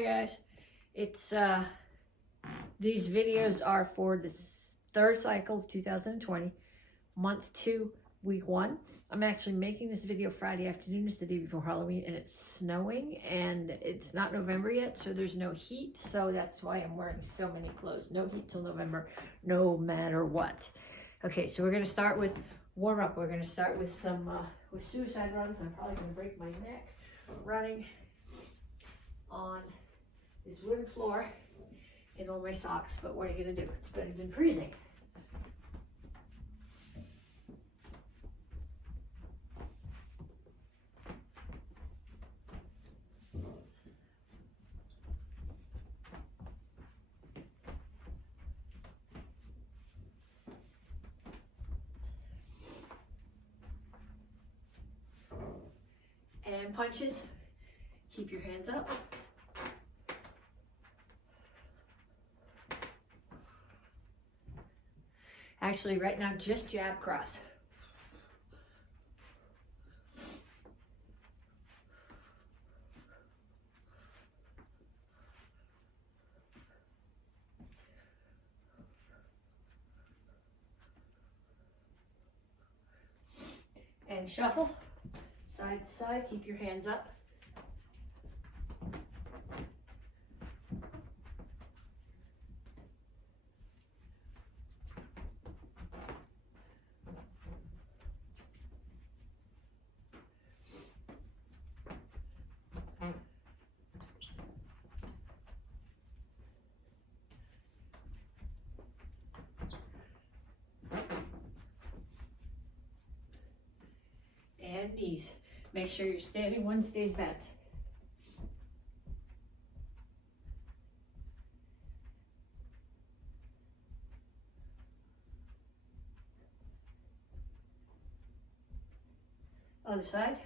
Hi guys, it's these videos are for the third cycle of 2020, month 2, week 1. I'm actually making this video Friday afternoon. It's the day before Halloween and it's snowing and it's not November yet, so there's no heat, so that's why I'm wearing so many clothes. No heat till November, no matter what. Okay, so we're gonna start with warm up. We're gonna start with some with suicide runs. I'm probably gonna break my neck running on this wooden floor in all my socks, but what are you gonna do? It's better than freezing. And punches, keep your hands up. Actually, right now, just jab cross. And shuffle, side to side, keep your hands up. And knees. Make sure you're standing, one stays bent. Other side.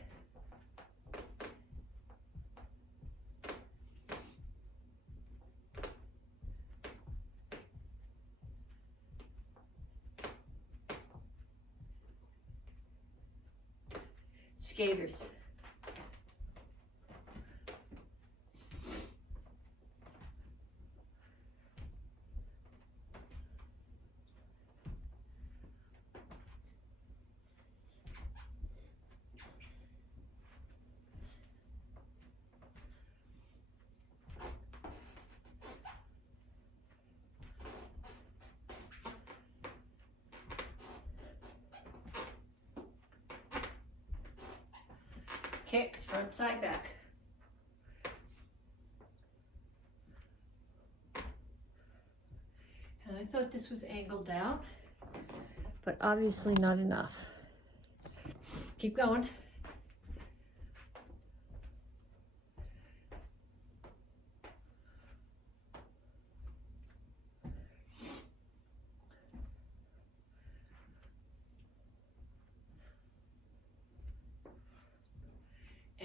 Skaters. Kicks, front, side, back. And I thought this was angled down, but obviously not enough. Keep going.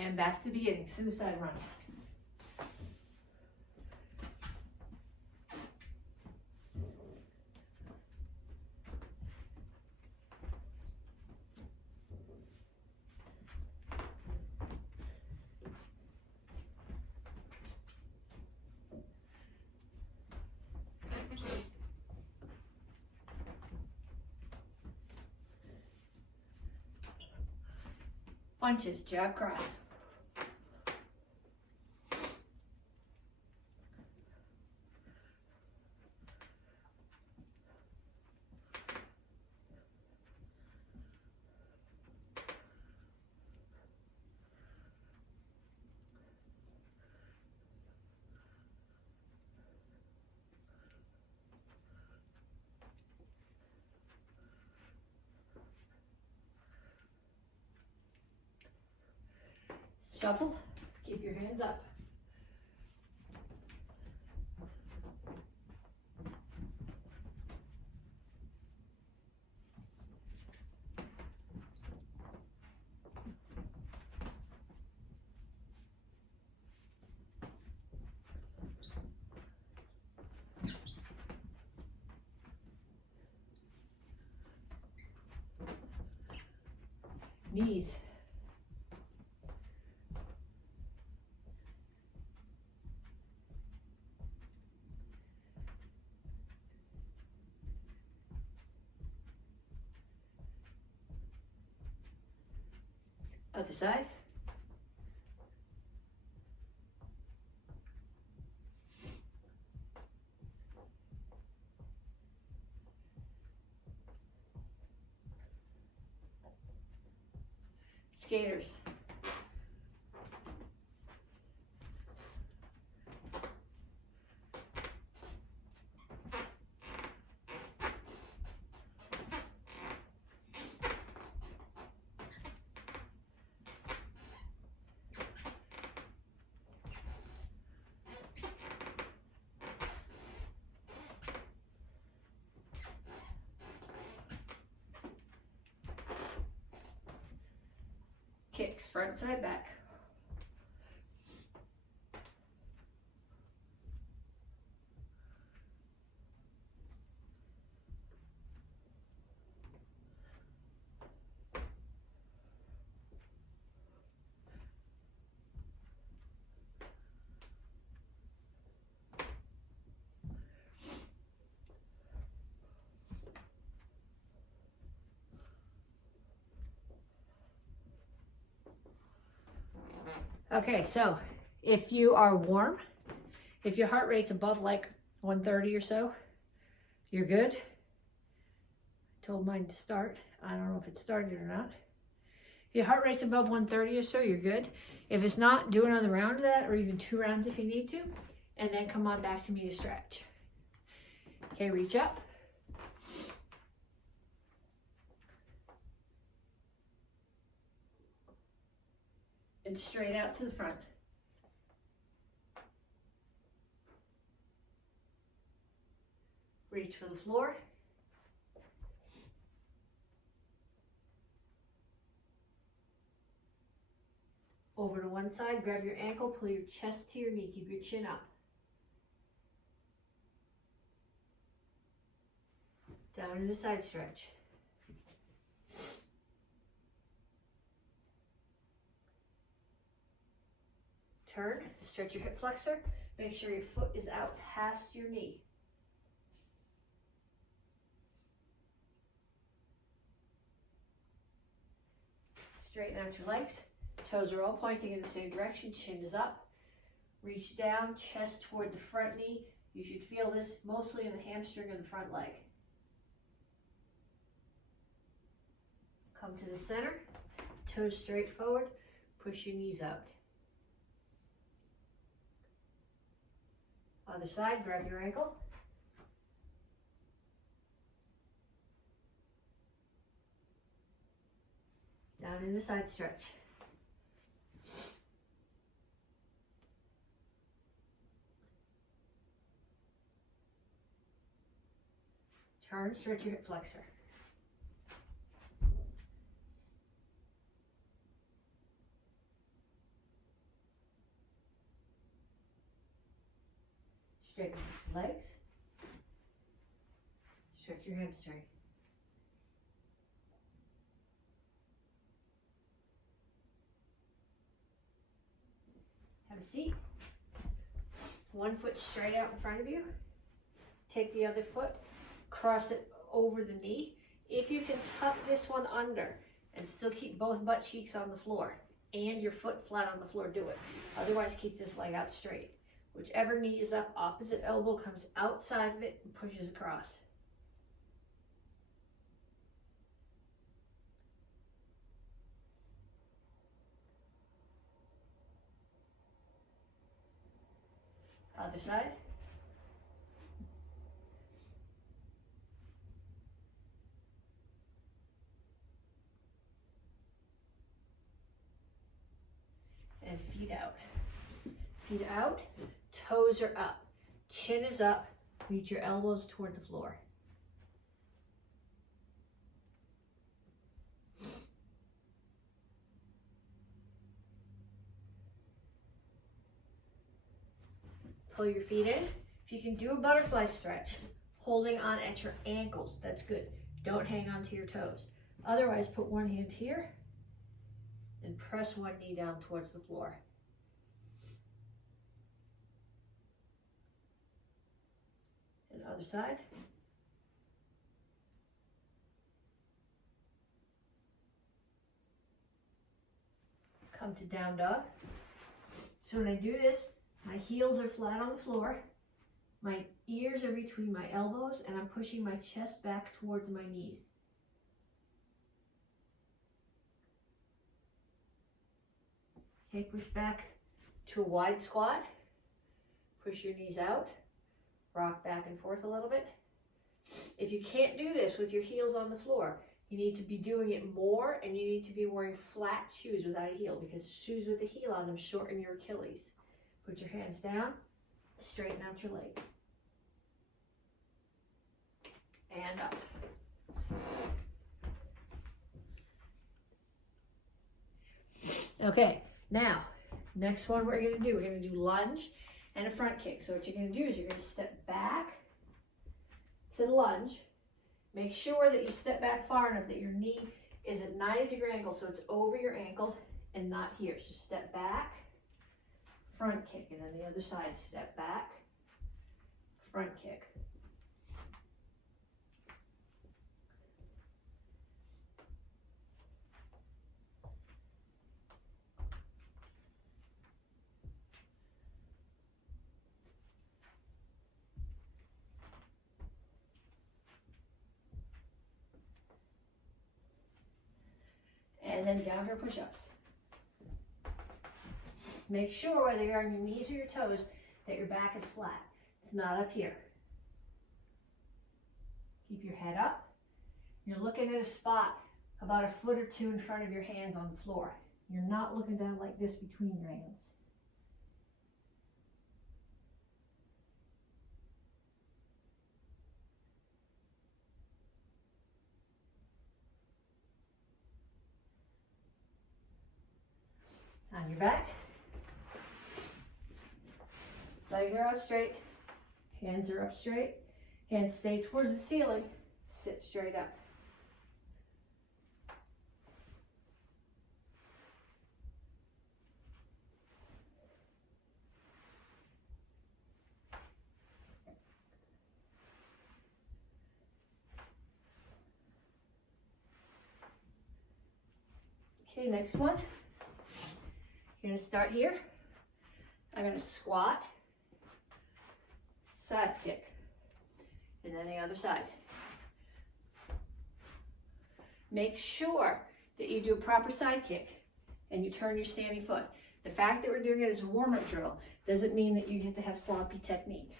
And back to the beginning, suicide runs. Punches, jab, cross. Shuffle, keep your hands up. Knees. Other side. Skaters. Kicks, front, side, back. Okay, so if you are warm, if your heart rate's above like 130 or so, you're good. I told mine to start. I don't know if it started or not. If your heart rate's above 130 or so, you're good. If it's not, do another round of that, or even 2 rounds if you need to, and then come on back to me to stretch. Okay, reach up. And straight out to the front. Reach for the floor. Over to one side, grab your ankle, pull your chest to your knee, keep your chin up. Down into side stretch. Turn, stretch your hip flexor. Make sure your foot is out past your knee. Straighten out your legs. Toes are all pointing in the same direction. Chin is up. Reach down, chest toward the front knee. You should feel this mostly in the hamstring and the front leg. Come to the center. Toes straight forward. Push your knees out. Other side, grab your ankle. Down into side stretch. Turn, stretch your hip flexor. Straighten your legs. Stretch your hamstring. Have a seat. One foot straight out in front of you. Take the other foot, cross it over the knee. If you can tuck this one under and still keep both butt cheeks on the floor and your foot flat on the floor, do it. Otherwise, keep this leg out straight. Whichever knee is up, opposite elbow comes outside of it and pushes across. Other side. And feet out. Feet out, toes are up, chin is up, reach your elbows toward the floor. Pull your feet in. If you can do a butterfly stretch, holding on at your ankles, that's good. Don't hang on to your toes. Otherwise, put one hand here and press one knee down towards the floor. And other side. come to down dog. So when I do this, my heels are flat on the floor, my ears are between my elbows, and I'm pushing my chest back towards my knees. Okay, push back to a wide squat. Push your knees out. Rock back and forth a little bit. If you can't do this with your heels on the floor, you need to be doing it more, and you need to be wearing flat shoes without a heel, because shoes with a heel on them shorten your Achilles. Put your hands down, straighten out your legs. And up. Okay, now, next one we're going to do lunge and a front kick. So what you're going to do is you're going to step back to the lunge. Make sure that you step back far enough that your knee is at 90-degree angle, so it's over your ankle and not here. So step back, front kick, and then the other side, step back, front kick. And then down for push-ups. Make sure whether you're on your knees or your toes that your back is flat. It's not up here. Keep your head up. You're looking at a spot about a foot or two in front of your hands on the floor. You're not looking down like this between your hands. On your back, legs are out straight, hands are up straight, hands stay towards the ceiling, sit straight up. Okay, next one. You're going to start here. I'm going to squat, side kick, and then the other side. Make sure that you do a proper side kick and you turn your standing foot. The fact that we're doing it as a warm-up drill doesn't mean that you get to have sloppy technique.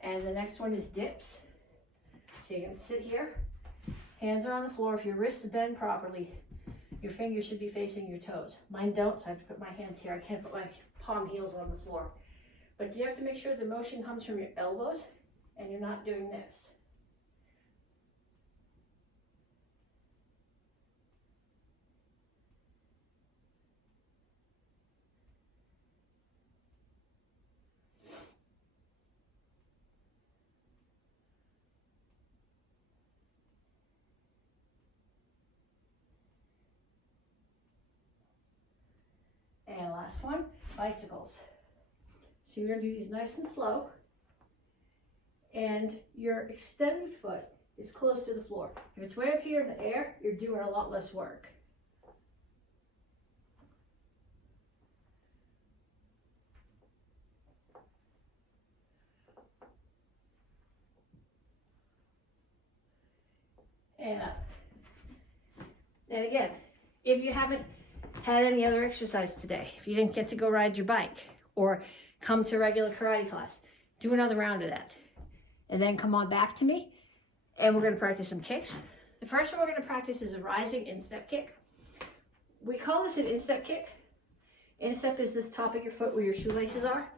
And the next one is dips. So you're going to sit here, hands are on the floor. If your wrists bend properly, your fingers should be facing your toes. Mine don't, so I have to put my hands here. I can't put my palm heels on the floor. But you have to make sure the motion comes from your elbows and you're not doing this. And last one, bicycles. So you're going to do these nice and slow. And your extended foot is close to the floor. If it's way up here in the air, you're doing a lot less work. And up. And again, if you haven't had any other exercise today, if you didn't get to go ride your bike or come to regular karate class, do another round of that. And then come on back to me and we're going to practice some kicks. The first one we're going to practice is a rising instep kick. We call this an instep kick. Instep is this top of your foot where your shoelaces are.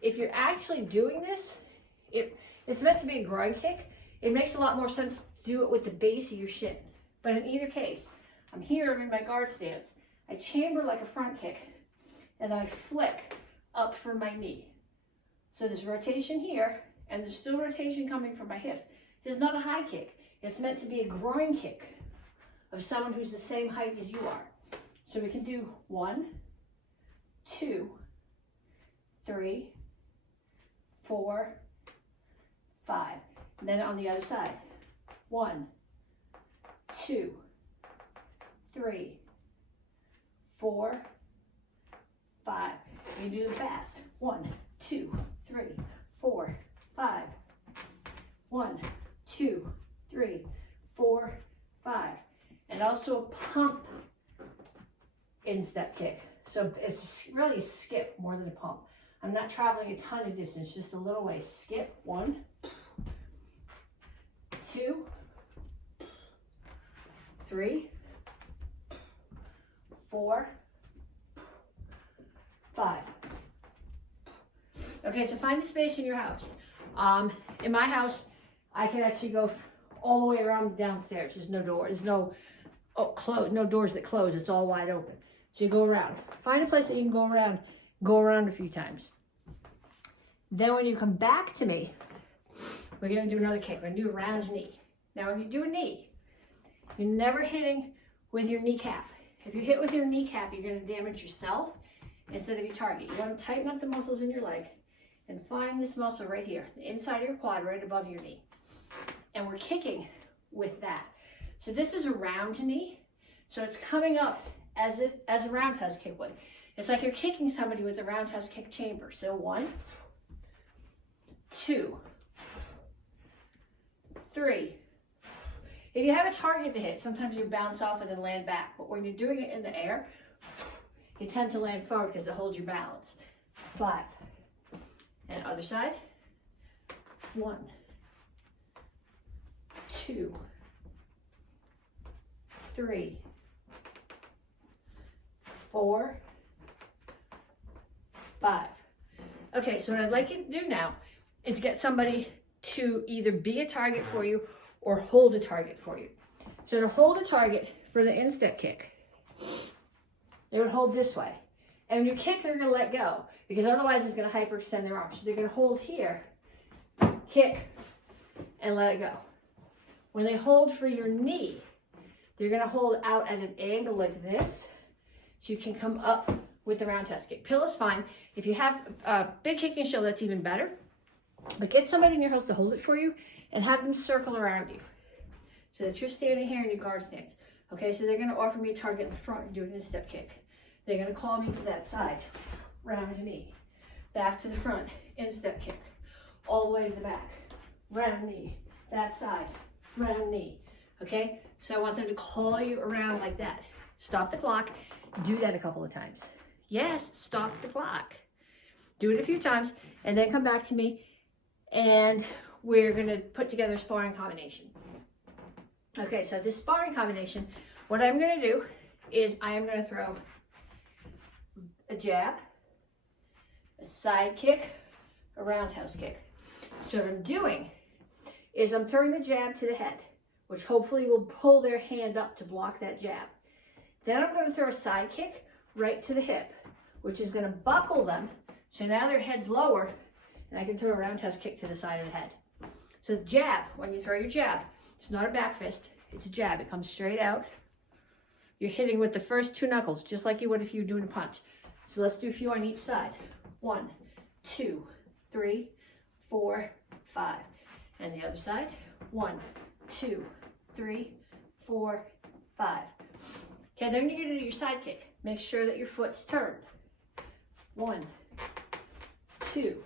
If you're actually doing this, it's meant to be a groin kick. It makes a lot more sense to do it with the base of your shin. But in either case, I'm here, I'm in my guard stance. I chamber like a front kick, and then I flick up from my knee. So there's rotation here, and there's still rotation coming from my hips. This is not a high kick. It's meant to be a groin kick of someone who's the same height as you are. So we can do 1, 2, 3, 4, 5. And then on the other side. 1, 2, 3, 4, 5. You do them fast. 1, 2, 3, 4, 5. 1, 2, 3, 4, 5. And also a pump instep kick. So it's really a skip more than a pump. I'm not traveling a ton of distance, just a little way. Skip. 1, 2, 3, 4, 5. Okay, so find a space in your house. In my house, I can actually go all the way around downstairs. There's no door. There's no no doors that close. It's all wide open. So you go around. Find a place that you can go around. Go around a few times. Then when you come back to me, we're going to do another kick. We're going to do a round knee. Now when you do a knee, you're never hitting with your kneecap. If you hit with your kneecap, you're going to damage yourself instead of your target. You want to tighten up the muscles in your leg and find this muscle right here, the inside of your quad, right above your knee. And we're kicking with that. So this is a round knee. So it's coming up as a roundhouse kick would. It's like you're kicking somebody with a roundhouse kick chamber. So 1, 2, 3. If you have a target to hit, sometimes you bounce off it and land back. But when you're doing it in the air, you tend to land forward because it holds your balance. 5. And other side. 1, 2, 3, 4, 5. Okay, so what I'd like you to do now is get somebody to either be a target for you or hold a target for you. So to hold a target for the instep kick, they would hold this way. And when you kick, they're going to let go because otherwise it's going to hyperextend their arms. So they're going to hold here, kick, and let it go. When they hold for your knee, they're going to hold out at an angle like this so you can come up with the roundhouse kick. Pillow's fine. If you have a big kicking show, that's even better. But get somebody in your house to hold it for you and have them circle around you so that you're standing here in your guard stance. Okay, so they're going to offer me a target in the front and do an instep kick. They're going to call me to that side, round knee, back to the front, instep kick, all the way to the back, round knee, that side, round knee. Okay, so I want them to call you around like that. Stop the clock. Do that a couple of times. Yes, stop the clock. Do it a few times and then come back to me and we're going to put together a sparring combination. Okay, so this sparring combination, what I'm going to do is I am going to throw a jab, a side kick, a roundhouse kick. So what I'm doing is I'm throwing the jab to the head, which hopefully will pull their hand up to block that jab. Then I'm going to throw a side kick right to the hip, which is going to buckle them. So now their head's lower, and I can throw a roundhouse kick to the side of the head. So the jab, when you throw your jab, it's not a back fist, it's a jab. It comes straight out. You're hitting with the first 2 knuckles, just like you would if you were doing a punch. So let's do a few on each side. 1, 2, 3, 4, 5. And the other side. 1, 2, 3, 4, 5. Okay, then you're going to do your side kick. Make sure that your foot's turned. 1, 2,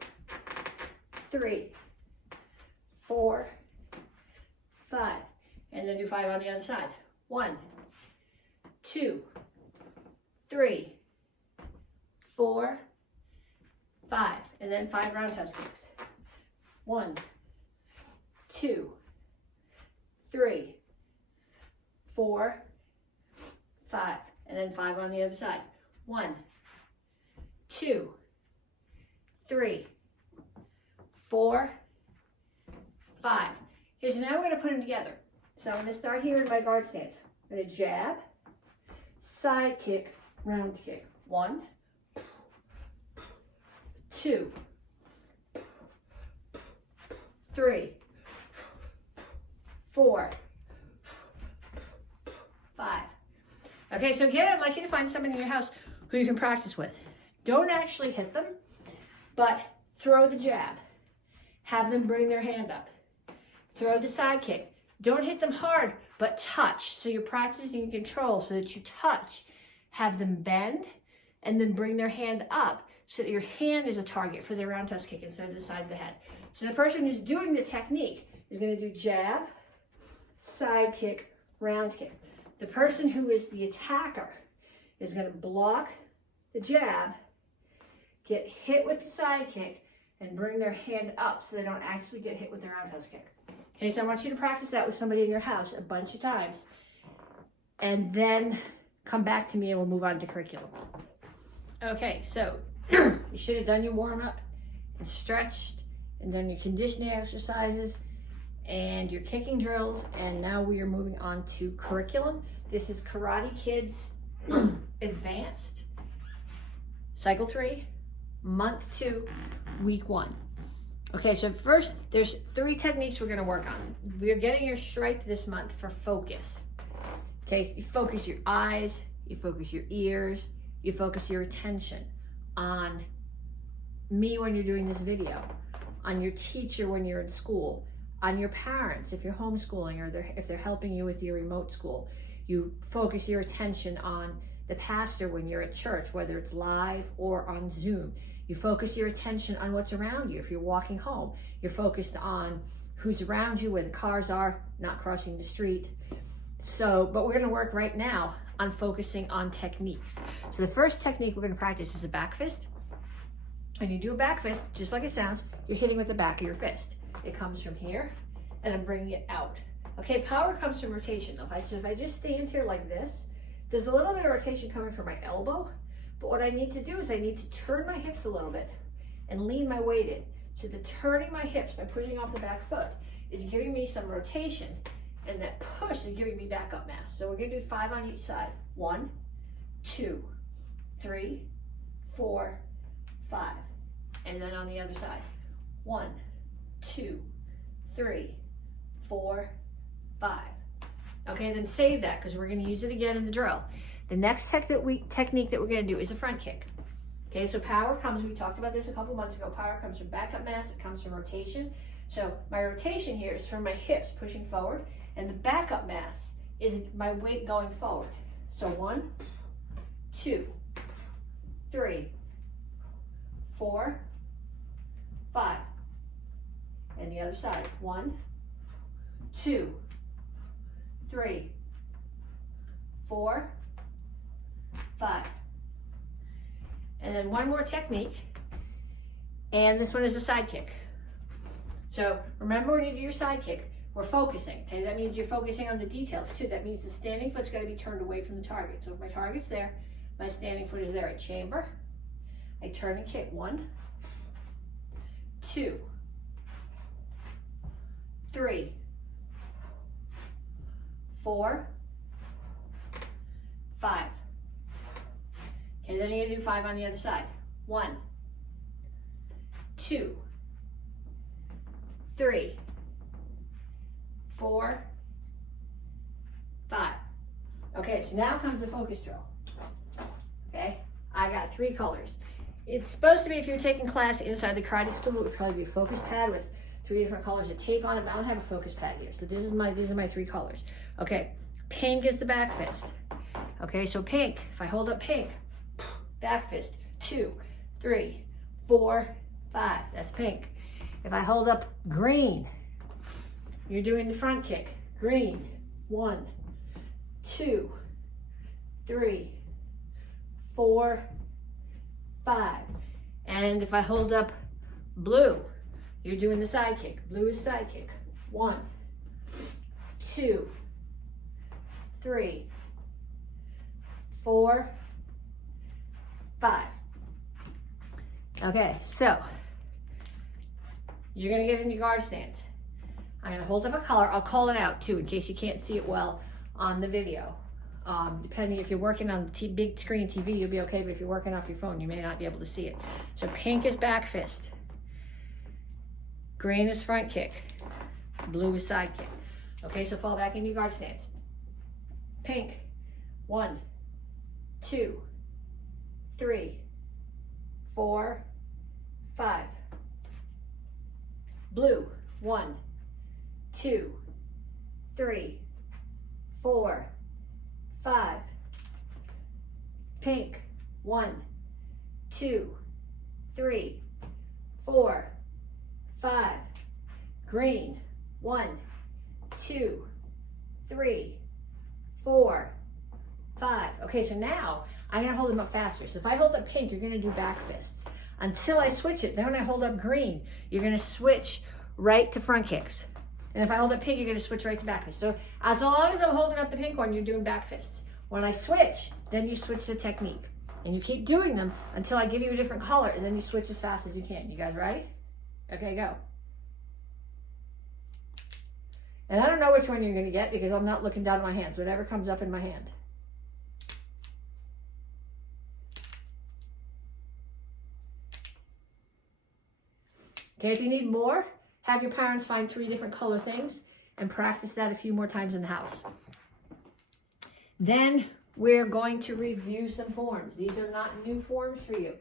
3, 4, 5. And then do 5 on the other side. 1, 2, 3, 4, 5. And then 5 roundhouse kicks. 1, 2, 3, 4, 5. And then 5 on the other side. 1, 2, 3, 4, 5. Okay, so now we're going to put them together. So I'm going to start here in my guard stance. I'm going to jab, side kick, round kick. 1, 2, 3, 4, 5. Okay, so again, I'd like you to find somebody in your house who you can practice with. Don't actually hit them, but throw the jab. Have them bring their hand up. Throw the side kick. Don't hit them hard, but touch. So you're practicing control so that you touch. Have them bend and then bring their hand up so that your hand is a target for their roundhouse kick instead of the side of the head. So the person who's doing the technique is going to do jab, side kick, round kick. The person who is the attacker is going to block the jab, get hit with the side kick, and bring their hand up so they don't actually get hit with their roundhouse kick. Okay, so I want you to practice that with somebody in your house a bunch of times, and then come back to me and we'll move on to curriculum. Okay, so you should have done your warm-up and stretched and done your conditioning exercises and your kicking drills, and now we are moving on to curriculum. This is Karate Kids Advanced, Cycle 3, Month 2, Week 1. Okay, so first, there's 3 techniques we're going to work on. We're getting your stripe this month for focus. Okay, so you focus your eyes, you focus your ears, you focus your attention on me when you're doing this video, on your teacher when you're in school, on your parents if you're homeschooling or if they're helping you with your remote school. You focus your attention on the pastor when you're at church, whether it's live or on Zoom. You focus your attention on what's around you. If you're walking home, you're focused on who's around you, where the cars are, not crossing the street. But we're gonna work right now on focusing on techniques. So the first technique we're gonna practice is a back fist. When you do a back fist, just like it sounds, you're hitting with the back of your fist. It comes from here, and I'm bringing it out. Okay, power comes from rotation. So if I just stand here like this, there's a little bit of rotation coming from my elbow, but what I need to do is I need to turn my hips a little bit and lean my weight in. So the turning my hips by pushing off the back foot is giving me some rotation, and that push is giving me backup mass. So we're gonna do 5 on each side. 1, 2, 3, 4, 5. And then on the other side. 1, 2, 3, 4, 5. Okay, then save that because we're going to use it again in the drill. The next technique that we're going to do is a front kick. Okay, so power comes, we talked about this a couple months ago, power comes from backup mass, it comes from rotation. So my rotation here is from my hips pushing forward, and the backup mass is my weight going forward. So 1, 2, 3, 4, 5. And the other side. 1, 2, 3, 4, 5. And then one more technique, and this one is a side kick. So remember, when you do your side kick, we're focusing. Okay, that means you're focusing on the details too. That means the standing foot's got to be turned away from the target. So if my target's there, my standing foot is there. I chamber, I turn and kick. 1, 2, 3, 4, 5. Okay, then you're gonna do 5 on the other side. 1, 2, 3, 4, 5. Okay, so now comes the focus drill. Okay, I got 3 colors. It's supposed to be, if you're taking class inside the karate school, it would probably be a focus pad with 3 different colors of tape on it, but I don't have a focus pad here. So these are my 3 colors. Okay, pink is the back fist. Okay, so pink, if I hold up pink, back fist, 2, 3, 4, 5, that's pink. If I hold up green, you're doing the front kick. Green, 1, 2, 3, 4, 5. And if I hold up blue, you're doing the side kick. Blue is side kick. 1, 2, 3, 4, 5. Okay, so you're gonna get in your guard stance. I'm gonna hold up a color. I'll call it out too in case you can't see it well on the video. Depending if you're working on big screen TV, you'll be okay, but if you're working off your phone, you may not be able to see it. So pink is back fist. Green is front kick. Blue is side kick. Okay, so fall back into your guard stance. Pink, 1, 2, 3, 4, 5. Blue, 1, 2, 3, 4, 5. Pink, 1, 2, 3, 4, 5. Green, 1, 2, 3, 4, 5. Okay, so now I'm gonna hold them up faster. So if I hold up pink, you're gonna do back fists until I switch it. Then when I hold up green, you're gonna switch right to front kicks. And if I hold up pink, you're gonna switch right to back fists. So as long as I'm holding up the pink one, you're doing back fists. When I switch, then you switch the technique. And you keep doing them until I give you a different color, and then you switch as fast as you can. You guys ready? Okay, go. And I don't know which one you're gonna get because I'm not looking down at my hands. Whatever comes up in my hand. Okay, if you need more, have your parents find 3 different color things and practice that a few more times in the house. Then we're going to review some forms. These are not new forms for you.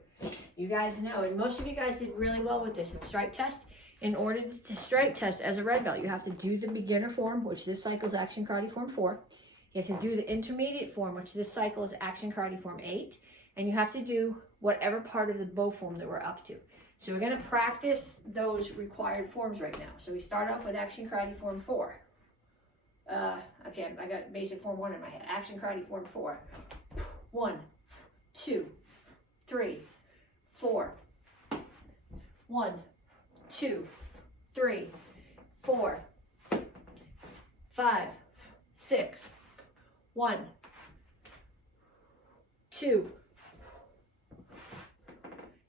You guys know, and most of you guys did really well with this. The stripe test, in order to stripe test as a red belt, you have to do the beginner form, which this cycle is Action Karate Form 4. You have to do the intermediate form, which this cycle is Action Karate Form 8. And you have to do whatever part of the bow form that we're up to. So we're going to practice those required forms right now. So we start off with Action Karate Form 4. Okay, I got basic form 1 in my head. Action Karate Form 4. 1, 2, 3, 4. 1, 2, 3, 4, 5, 6. 1, 2.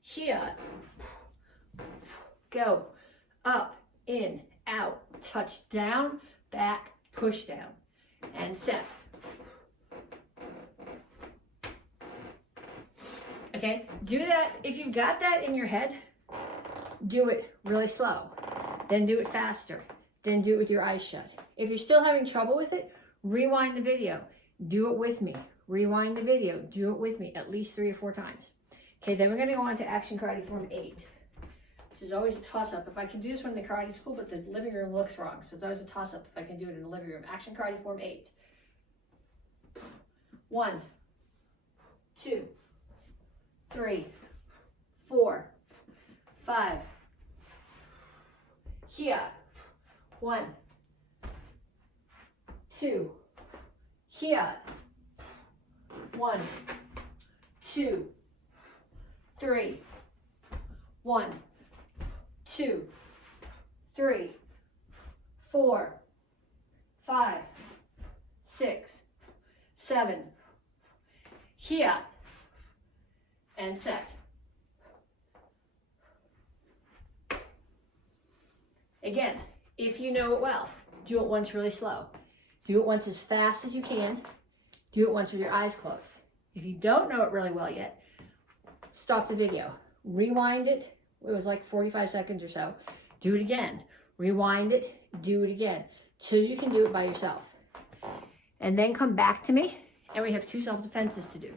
Here. Go. Up, in, out, touch down, back, push down, and set. Okay, do that. If you've got that in your head, do it really slow. Then do it faster. Then do it with your eyes shut. If you're still having trouble with it, rewind the video. Do it with me. Rewind the video. Do it with me at least 3 or 4 times. Okay, then we're going to go on to Action Karate Form 8. Which is always a toss-up. If I can do this one in the karate school, but the living room looks wrong. So it's always a toss-up if I can do it in the living room. Action Karate Form 8. 1, 2, 3, 4, 5. Here. 1, 2. Here. 1, 2, 3. 1, 2, 3, 4, 5, 6, 7. Here and set. Again, if you know it well, do it once really slow. Do it once as fast as you can. Do it once with your eyes closed. If you don't know it really well yet, stop the video. Rewind it. It was like 45 seconds or so. Do it again. Rewind it. Do it again. Till you can do it by yourself. And then come back to me, and we have 2 self-defenses to do.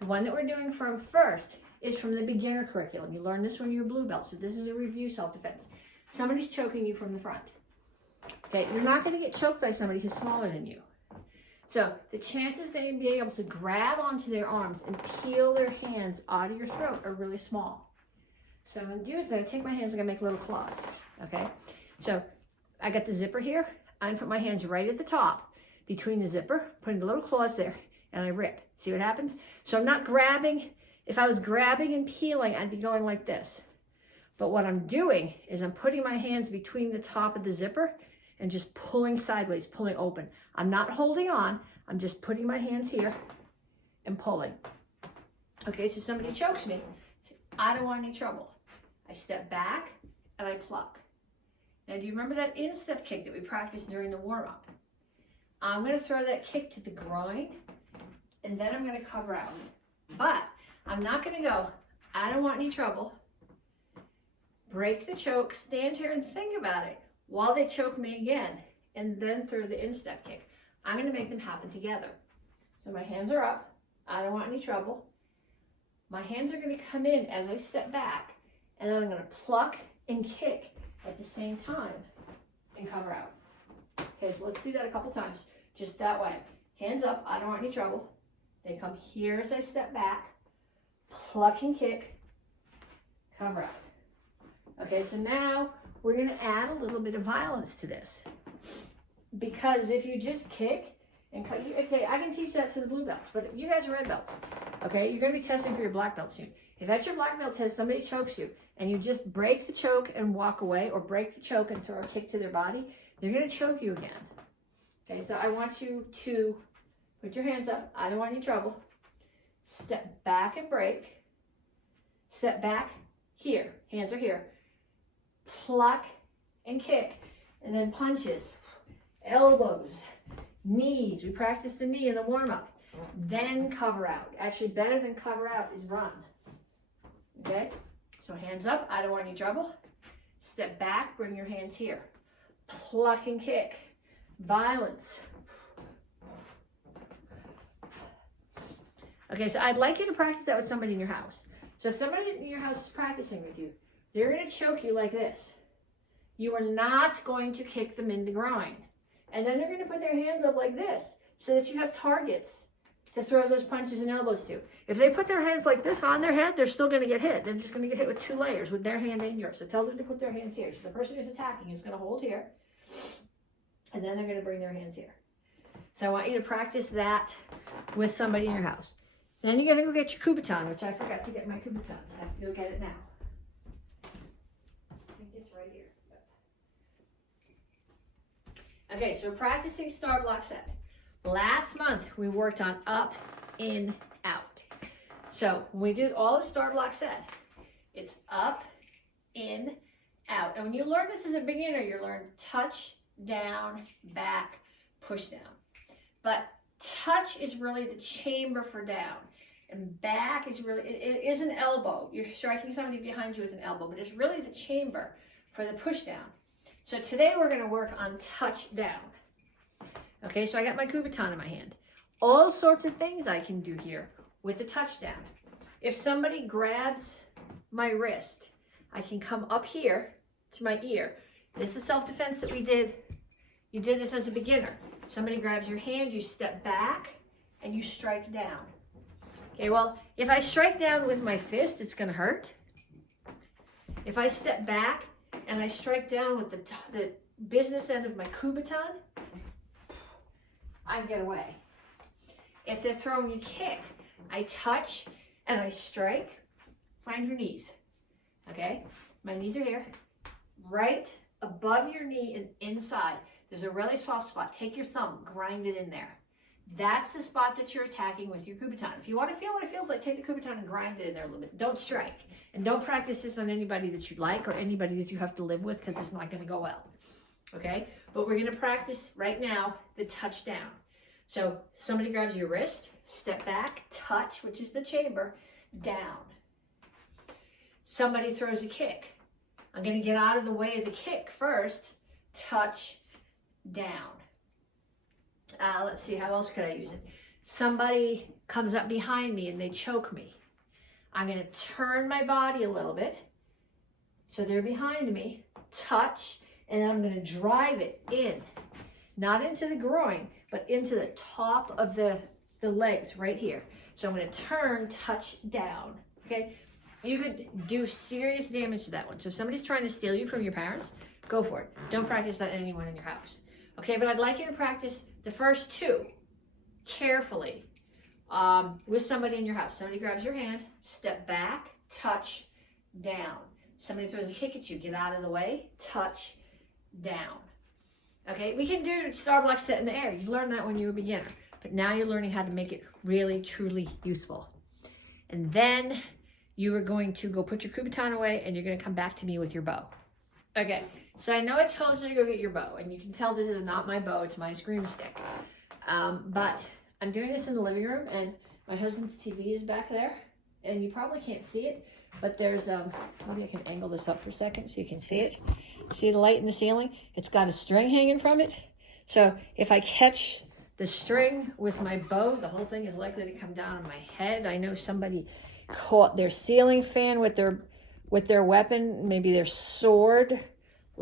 The one that we're doing from first is from the beginner curriculum. You learned this when you were blue belt, so this is a review self-defense. Somebody's choking you from the front. Okay, you're not going to get choked by somebody who's smaller than you. So the chances that you'll be able to grab onto their arms and peel their hands out of your throat are really small. So I'm going to do is I'm going to take my hands, I'm going to make little claws, okay? So I got the zipper here. I'm going to put my hands right at the top between the zipper, putting the little claws there, and I rip. See what happens? So I'm not grabbing. If I was grabbing and peeling, I'd be going like this. But what I'm doing is I'm putting my hands between the top of the zipper and just pulling sideways, pulling open. I'm not holding on. I'm just putting my hands here and pulling. Okay, so somebody chokes me. I don't want any trouble. I step back and I pluck. Now, do you remember that instep kick that we practiced during the warm-up? I'm going to throw that kick to the groin, and then I'm going to cover out. But I'm not going to go, I don't want any trouble. Break the choke, stand here and think about it while they choke me again, and then throw the instep kick. I'm going to make them happen together. So my hands are up. I don't want any trouble. My hands are going to come in as I step back, and then I'm going to pluck and kick at the same time and cover out. Okay, so let's do that a couple times, just that way. Hands up, I don't want any trouble. Then come here as I step back, pluck and kick, cover out. Okay, so now we're gonna add a little bit of violence to this. Because if you just kick and cut, okay, I can teach that to the blue belts, but you guys are red belts. Okay, you're gonna be testing for your black belt soon. If at your black belt test somebody chokes you and you just break the choke and walk away, or break the choke and throw a kick to their body, they're gonna choke you again. Okay, so I want you to put your hands up. I don't want any trouble. Step back and break. Step back here. Hands are here. Pluck and kick. And then punches. Elbows. Knees. We practice the knee in the warm-up. Then cover out. Actually, better than cover out is run. Okay? So hands up. I don't want any trouble. Step back. Bring your hands here. Pluck and kick. Violence. Okay, so I'd like you to practice that with somebody in your house. So if somebody in your house is practicing with you, they're going to choke you like this. You are not going to kick them in the groin. And then they're going to put their hands up like this so that you have targets to throw those punches and elbows to. If they put their hands like this on their head, they're still going to get hit. They're just going to get hit with two layers, with their hand and yours. So tell them to put their hands here. So the person who's attacking is going to hold here, and then they're going to bring their hands here. So I want you to practice that with somebody in your house. Then you're going to go get your Kubotan, which I forgot to get my Kubotan, so I have to go get it now. I think it's right here. Okay, so we're practicing star block set. Last month, we worked on up, in, out. So when we did all the star block set, it's up, in, out. And when you learn this as a beginner, you learn touch, down, back, push down. But touch is really the chamber for down. And back is really, it is an elbow. You're striking somebody behind you with an elbow, but it's really the chamber for the push down. So today we're going to work on touch down. Okay, so I got my Kubotan in my hand. All sorts of things I can do here with the touchdown. If somebody grabs my wrist, I can come up here to my ear. This is self-defense that we did. You did this as a beginner. Somebody grabs your hand, you step back, and you strike down. Okay, well, if I strike down with my fist, it's going to hurt. If I step back and I strike down with the business end of my Kubotan, I get away. If they're throwing a kick, I touch and I strike. Find your knees. Okay, my knees are here. Right above your knee and inside, there's a really soft spot. Take your thumb, grind it in there. That's the spot that you're attacking with your Kubotan. If you want to feel what it feels like, take the Kubotan and grind it in there a little bit. Don't strike. And don't practice this on anybody that you like or anybody that you have to live with, because it's not going to go well. Okay? But we're going to practice right now the touch down. So somebody grabs your wrist, step back, touch, which is the chamber, down. Somebody throws a kick. I'm going to get out of the way of the kick first, touch, down. Let's see, how else could I use it? Somebody comes up behind me and they choke me. I'm going to turn my body a little bit so they're behind me, touch, and I'm going to drive it in. Not into the groin, but into the top of the legs right here. So I'm going to turn, touch, down. Okay? You could do serious damage to that one. So if somebody's trying to steal you from your parents, go for it. Don't practice that on anyone in your house. Okay, but I'd like you to practice the first two carefully with somebody in your house. Somebody grabs your hand, step back, touch, down. Somebody throws a kick at you, get out of the way, touch, down. Okay, we can do star block set in the air. You learned that when you were a beginner, but now you're learning how to make it really, truly useful. And then you are going to go put your Kubotan away and you're going to come back to me with your bow. Okay, so I know I told you to go get your bow, and you can tell this is not my bow, it's my scream stick. But I'm doing this in the living room, and my husband's TV is back there, and you probably can't see it, but there's, maybe I can angle this up for a second so you can see it. See the light in the ceiling? It's got a string hanging from it. So if I catch the string with my bow, the whole thing is likely to come down on my head. I know somebody caught their ceiling fan with their weapon, maybe their sword,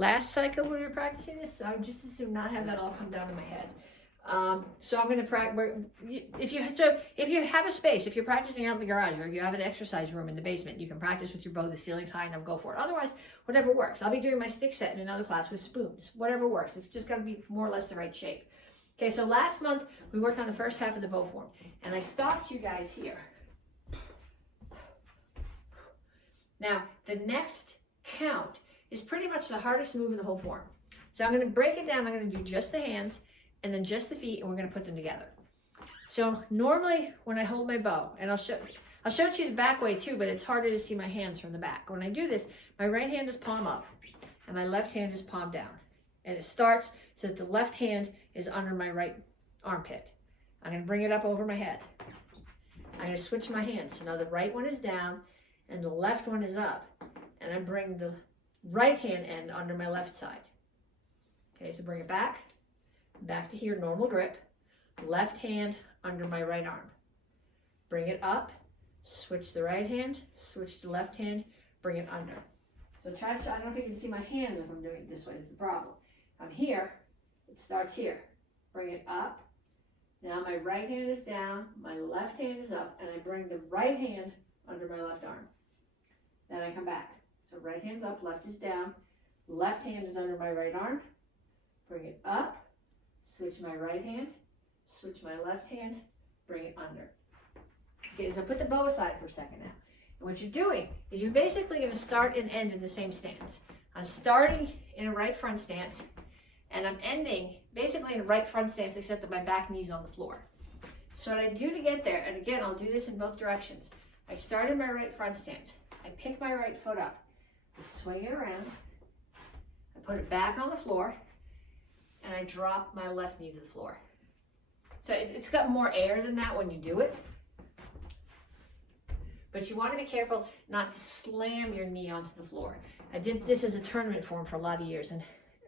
last cycle when we were practicing this, so I would just as soon not have that all come down to my head. So I'm going to practice. If you have a space, if you're practicing out in the garage, or if you have an exercise room in the basement, you can practice with your bow. The ceiling's high enough, go for it. Otherwise, whatever works. I'll be doing my stick set in another class with spoons. Whatever works. It's just got to be more or less the right shape. Okay, so last month we worked on the first half of the bow form, and I stopped you guys here. Now, the next count is pretty much the hardest move in the whole form. So I'm going to break it down. I'm going to do just the hands and then just the feet, and we're going to put them together. So normally when I hold my bow, and I'll show it to you the back way too, but it's harder to see my hands from the back. When I do this, my right hand is palm up and my left hand is palm down. And it starts so that the left hand is under my right armpit. I'm going to bring it up over my head. I'm going to switch my hands. So now the right one is down and the left one is up. And I bring the right hand end under my left side. Okay, so bring it back to here, normal grip, left hand under my right arm. Bring it up, switch the right hand, switch the left hand, bring it under. So I don't know if you can see my hands if I'm doing it this way, it's the problem. I'm here, it starts here. Bring it up. Now my right hand is down, my left hand is up, and I bring the right hand under my left arm. Then I come back. So right hand's up, left is down, left hand is under my right arm. Bring it up, switch my right hand, switch my left hand, bring it under. Okay, so put the bow aside for a second now. And what you're doing is you're basically going to start and end in the same stance. I'm starting in a right front stance, and I'm ending basically in a right front stance, except that my back knee's on the floor. So what I do to get there, and again, I'll do this in both directions. I start in my right front stance. I pick my right foot up. I swing it around. I put it back on the floor, and I drop my left knee to the floor. So it's got more air than that when you do it. But you want to be careful not to slam your knee onto the floor. I did this as a tournament form for a lot of years, and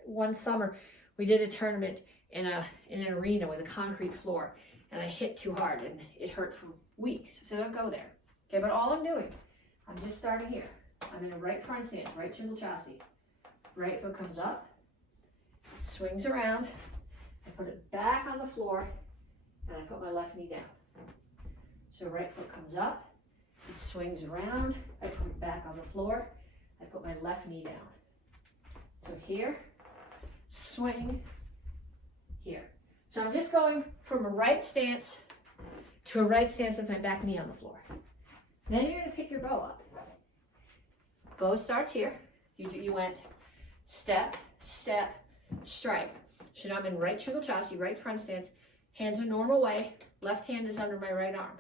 one summer we did a tournament in an arena with a concrete floor, and I hit too hard and it hurt for weeks. So don't go there. Okay, but all I'm doing, I'm just starting here. I'm in a right front stance, right triple chassis. Right foot comes up, swings around, I put it back on the floor, and I put my left knee down. So right foot comes up, it swings around, I put it back on the floor, I put my left knee down. So here, swing, here. So I'm just going from a right stance to a right stance with my back knee on the floor. Then you're going to pick your bow up. Bow starts here. You went step, step, strike. So now I'm in right triple chassis, right front stance. Hands are normal way. Left hand is under my right arm.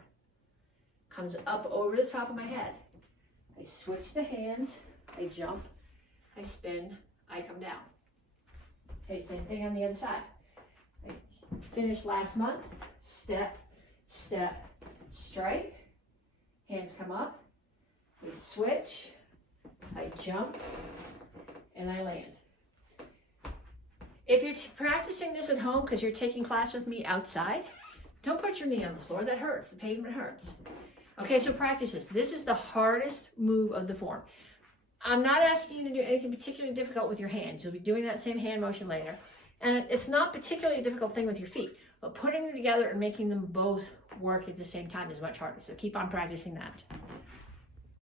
Comes up over the top of my head. I switch the hands. I jump. I spin. I come down. Okay, same thing on the other side. I finished last month. Step, step, strike. Hands come up. We switch. I jump. And I land. If you're practicing this at home because you're taking class with me outside, don't put your knee on the floor. That hurts. The pavement hurts. Okay, so practice this. This is the hardest move of the form. I'm not asking you to do anything particularly difficult with your hands. You'll be doing that same hand motion later. And it's not particularly a difficult thing with your feet, but putting them together and making them both work at the same time is much harder. So keep on practicing that.